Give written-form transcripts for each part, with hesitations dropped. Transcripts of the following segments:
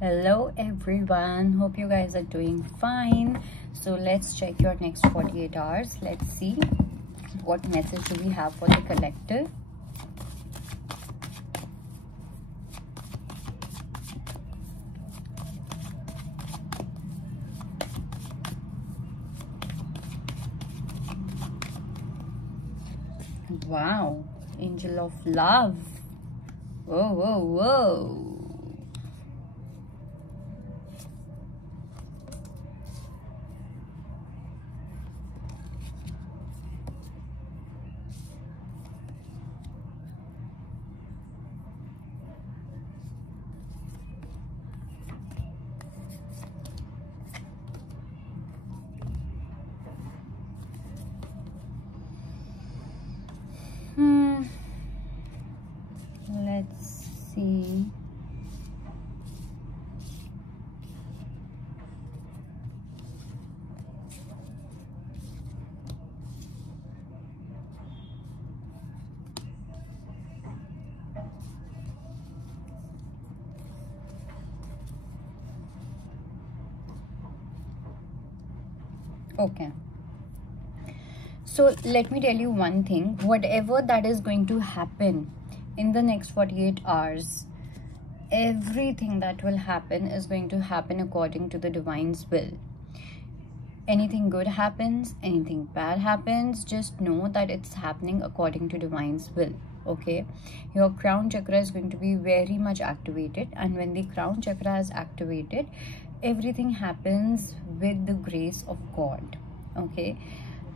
Hello everyone, hope you guys are doing fine. So let's check your next 48 hours. Let's see what message do we have for the collective. Wow, Angel of Love. Whoa, whoa, whoa. Let's see. Okay. So let me tell you one thing. Whatever that is going to happen in the next 48 hours, everything that will happen is going to happen according to the divine's will. Anything good happens, anything bad happens, just know that it's happening according to divine's will. Okay, your crown chakra is going to be very much activated, and when the crown chakra is activated, everything happens with the grace of God. Okay,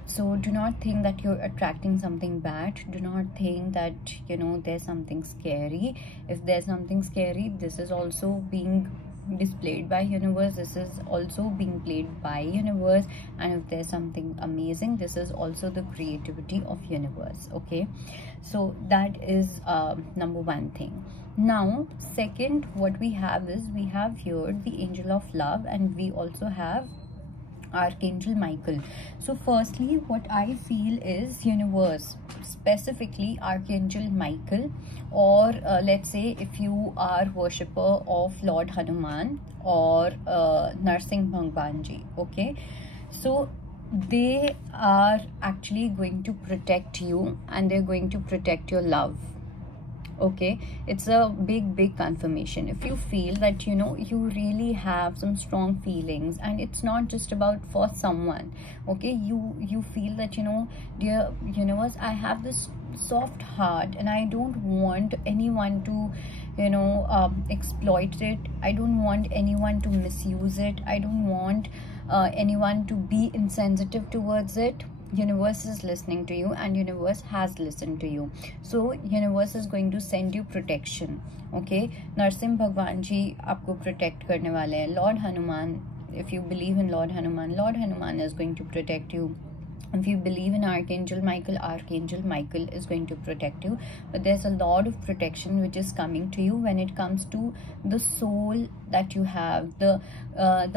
so do not think that you're attracting something bad. Do not think that there's something scary. If there's something scary, this is also being displayed by universe. This is also being played by universe. And if there's something amazing, this is also the creativity of universe. Okay, so that is number one thing. Now second, what we have is, we have here the Angel of Love, and we also have Archangel Michael. So firstly, what I feel is universe, specifically Archangel Michael, or let's say if you are worshipper of Lord Hanuman or Narsingh Bhagwan Ji. Okay, so they are actually going to protect you, and they're going to protect your love. Okay, it's a big confirmation. If you feel that you really have some strong feelings, and it's not just about for someone, okay, you feel that dear universe, I have this soft heart and I don't want anyone to exploit it. I don't want anyone to misuse it. I don't want anyone to be insensitive towards it. Universe is listening to you, and universe has listened to you. So universe is going to send you protection. Okay, Narsingh Bhagwan Ji आपको protect करने वाले हैं. Lord Hanuman, if you believe in Lord Hanuman is going to protect you. If you believe in Archangel Michael is going to protect you. But there's a lot of protection which is coming to you when it comes to the soul that you have, the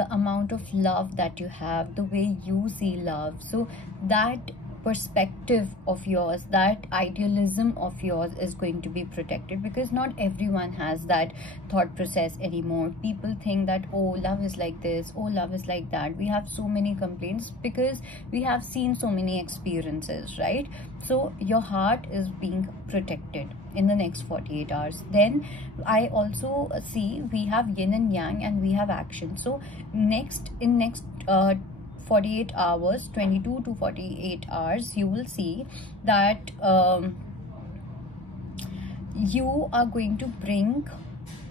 amount of love that you have, the way you see love. So that perspective of yours, that idealism of yours is going to be protected, because not everyone has that thought process anymore. People think that, oh, love is like this, oh, love is like that. We have so many complaints because we have seen so many experiences, right? So your heart is being protected in the next 48 hours. Then I also see we have yin and yang, and we have action. So next 48 hours, 22 to 48 hours, you will see that you are going to bring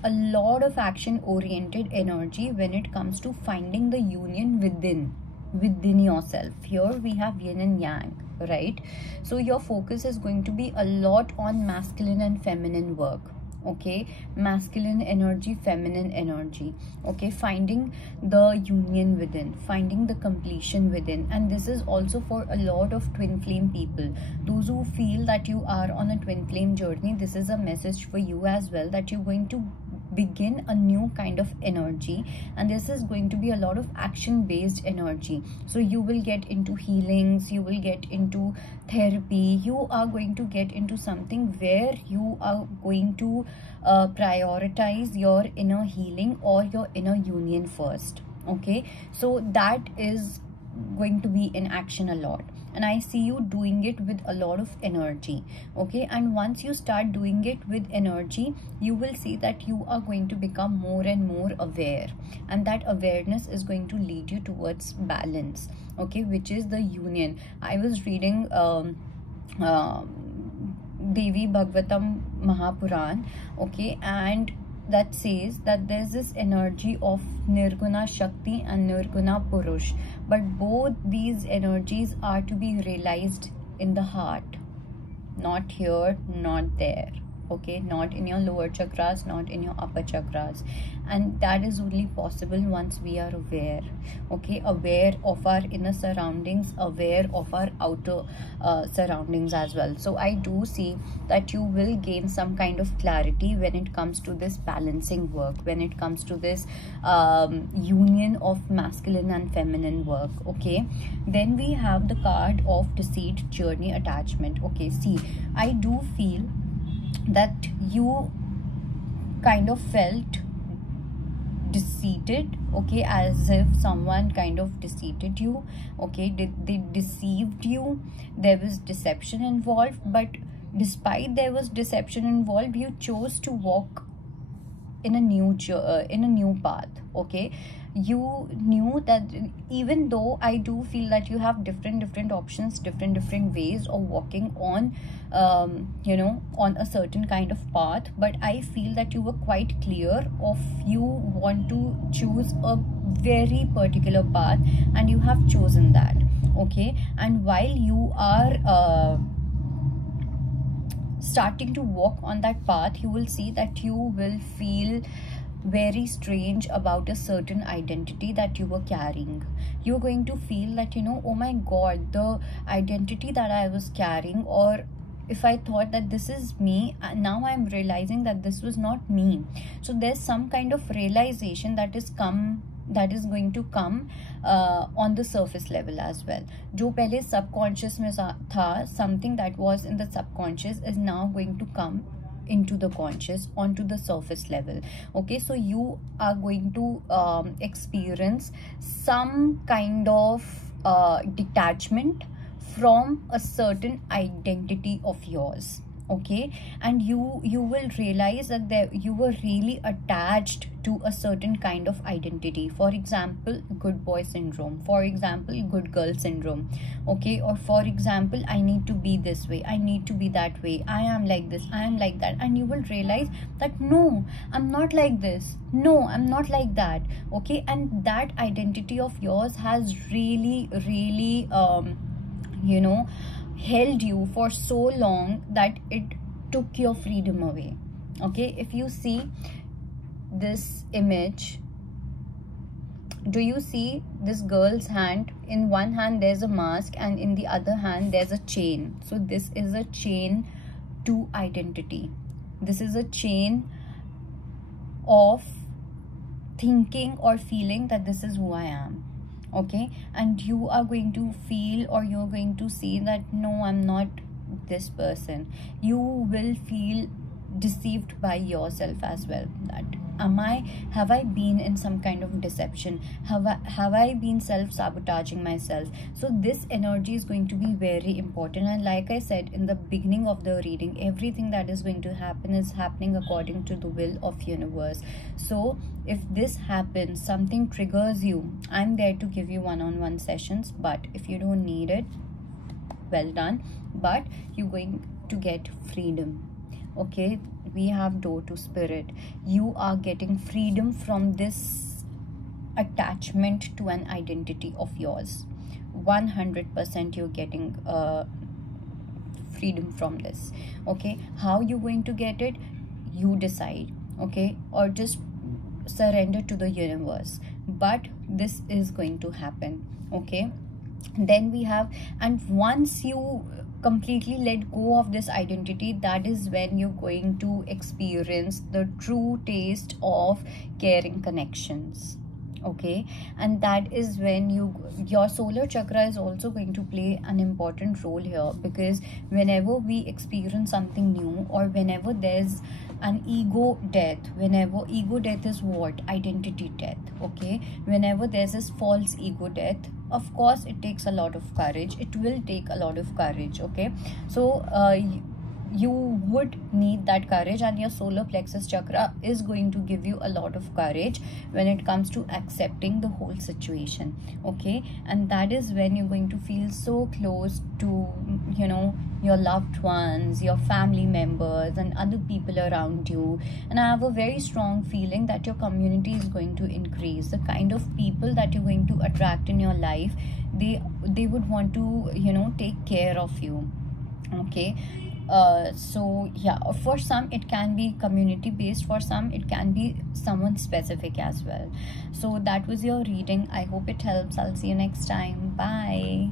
a lot of action oriented energy when it comes to finding the union within yourself. Here we have yin and yang, right? So your focus is going to be a lot on masculine and feminine work. Okay, masculine energy, feminine energy. Okay, finding the union within, finding the completion within. And this is also for a lot of twin flame people. Those who feel that you are on a twin flame journey, this is a message for you as well, that you're going to begin a new kind of energy, and this is going to be a lot of action based energy. So you will get into healings, you will get into therapy, you are going to get into something where you are going to prioritize your inner healing or your inner union first. Okay, so that is going to be in action a lot, and I see you doing it with a lot of energy. Okay, and once you start doing it with energy, you will see that you are going to become more and more aware, and that awareness is going to lead you towards balance. Okay, which is the union. I was reading Devi Bhagavatam Mahapuran, okay, and that says that there's this energy of Nirguna Shakti and Nirguna Purush, but both these energies are to be realized in the heart, not here, not there. Okay, not in your lower chakras, not in your upper chakras, and that is only possible once we are aware. Okay, aware of our inner surroundings, aware of our outer surroundings as well. So I do see that you will gain some kind of clarity when it comes to this balancing work, when it comes to this union of masculine and feminine work. Okay, then we have the card of deceit, journey, attachment. Okay, see, I do feel that you kind of felt deceived. Okay, as if someone kind of deceived you. Okay, they deceived you, there was deception involved, but despite there was deception involved, you chose to walk in a new path. Okay, you knew that even though I do feel that you have different options, different ways of walking on on a certain kind of path, but I feel that you were quite clear of you want to choose a very particular path, and you have chosen that. Okay, and while you are starting to walk on that path, you will see that you will feel very strange about a certain identity that you were carrying. You're going to feel that, oh my god, the identity that I was carrying, or if I thought that this is me, now I'm realizing that this was not me. So there's some kind of realization that is going to come on the surface level as well. जो पहले subconscious में था, something that was in the subconscious is now going to come into the conscious, onto the surface level. Okay, so you are going to experience some kind of detachment from a certain identity of yours. Okay, and you will realize that you were really attached to a certain kind of identity. For example, good boy syndrome, for example, good girl syndrome. Okay, or for example, I need to be this way, I need to be that way, I am like this, I am like that, and you will realize that no, I'm not like this, no, I'm not like that. Okay, and that identity of yours has really held you for so long that it took your freedom away. Okay, if you see this image, do you see this girl's hand? In one hand there's a mask, and in the other hand there's a chain. So this is a chain to identity. This is a chain of thinking or feeling that this is who I am. Okay, and you are going to feel, or you're going to see that no, I'm not this person. You will feel deceived by yourself as well, that have I been in some kind of deception, have I been self-sabotaging myself? So this energy is going to be very important, and like I said in the beginning of the reading, everything that is going to happen is happening according to the will of universe. So if this happens, something triggers you, I'm there to give you one-on-one sessions, but if you don't need it, well done, but you're going to get freedom. Okay, we have door to spirit. You are getting freedom from this attachment to an identity of yours. 100% you're getting freedom from this. Okay, how you going to get it, you decide. Okay, or just surrender to the universe, but this is going to happen. Okay, then we have, and once you completely let go of this identity, that is when you're going to experience the true taste of caring connections. Okay, and that is when your solar chakra is also going to play an important role here, because whenever we experience something new, or whenever there's an ego death, whenever ego death is what? Identity death. Okay, whenever there's this false ego death, of course it takes a lot of courage, it will take a lot of courage. Okay, so you would need that courage, and your solar plexus chakra is going to give you a lot of courage when it comes to accepting the whole situation. Okay, and that is when you're going to feel so close to, you know, your loved ones, your family members, and other people around you. And I have a very strong feeling that your community is going to increase. The kind of people that you're going to attract in your life, they would want to, you know, take care of you. Okay, so yeah, for some it can be community based, for some it can be someone specific as well. So that was your reading. I hope it helps. I'll see you next time. Bye.